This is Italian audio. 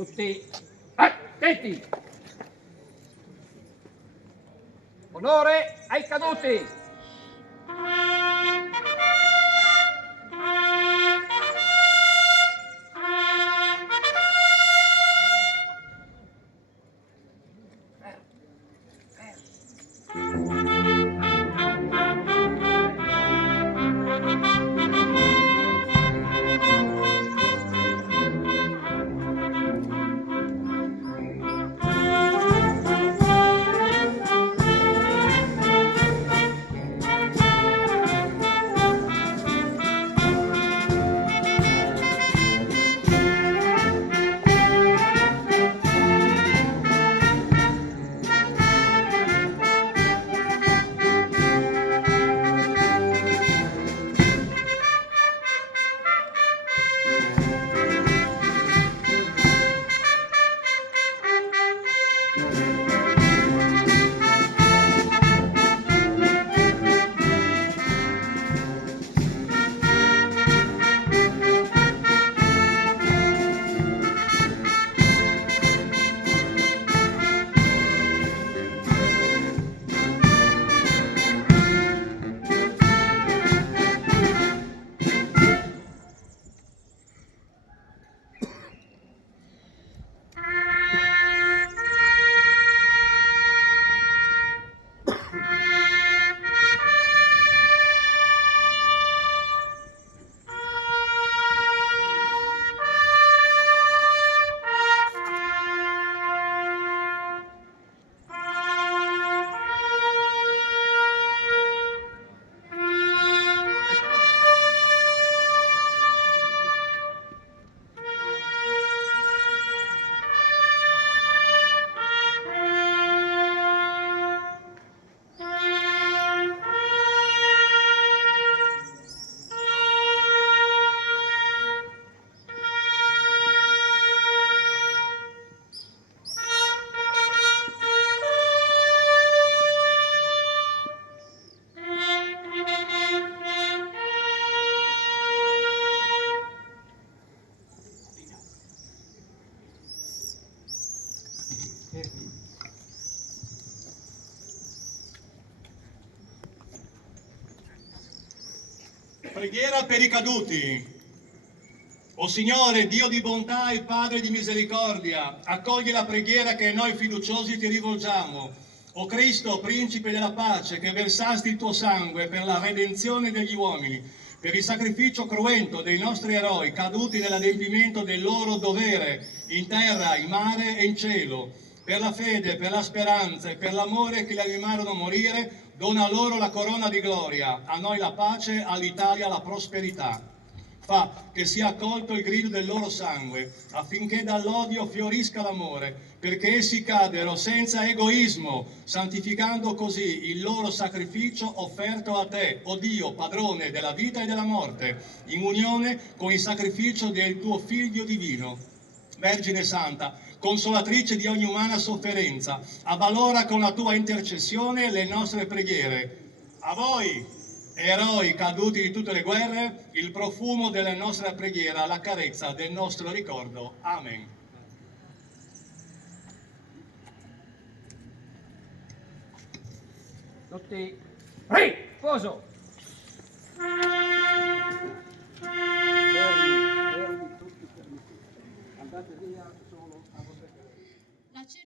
Tutti attenti! Onore ai caduti! Preghiera per i caduti. O Signore, Dio di bontà e Padre di misericordia, accogli la preghiera che noi fiduciosi ti rivolgiamo. O Cristo, Principe della pace, che versasti il tuo sangue per la redenzione degli uomini, per il sacrificio cruento dei nostri eroi, caduti nell'adempimento del loro dovere in terra, in mare e in cielo, per la fede, per la speranza e per l'amore che li animarono a morire, dona loro la corona di gloria, a noi la pace, all'Italia la prosperità. Fa che sia accolto il grido del loro sangue, affinché dall'odio fiorisca l'amore, perché essi cadero senza egoismo, santificando così il loro sacrificio offerto a te, o Dio, padrone della vita e della morte, in unione con il sacrificio del tuo Figlio divino. Vergine Santa, consolatrice di ogni umana sofferenza, avvalora con la tua intercessione le nostre preghiere. A voi, eroi caduti di tutte le guerre, il profumo della nostra preghiera, la carezza del nostro ricordo. Amen. Tutti riposo! Fermi tutti, fermi. Andate via solo a vostra